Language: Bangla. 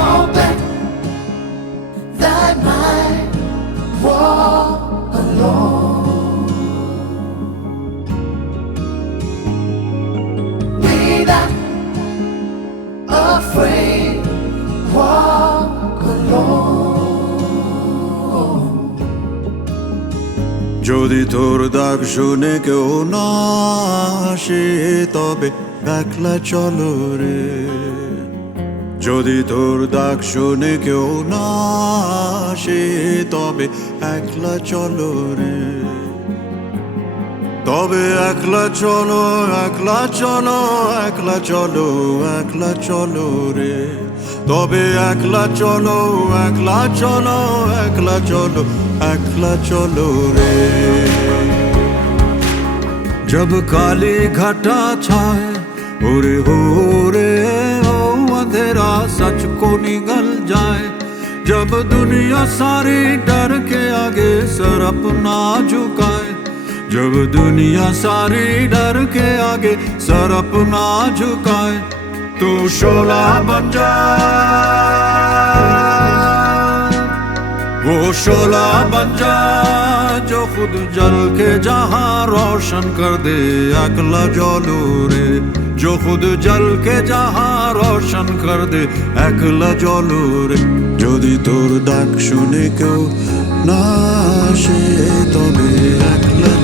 open thy mind, walk alone. Be not afraid, walk alone. যদি তোর ডাক শুনে কেউ না আসে তবে একলা চলো রে। যদি তোর ডাক শুনে কেউ না আসে তবে একলা চলো রে। তবে একলা চলো, একলা চলো, একলা চলো, একলা চলো রে। তবে একলা চলো, একলা চলো, একলা চলো, একলা চলো রে। जब काली घटा छाए उरे हो रे हो अंधेरा सच को निगल जाए। जब दुनिया सारी डर के आगे सर अपना झुकाए। जब दुनिया सारी डर के आगे सर अपना झुकाए तू शोला बन जा। वो शोला बन जा जो खुद जल के जहां रोशन कर दे। अकला जलो रे जो खुद जल के जहां रोशन कर दे। अकला जलो रे যদি তোর ডাক শুনে কেউ না আসে তবে একলা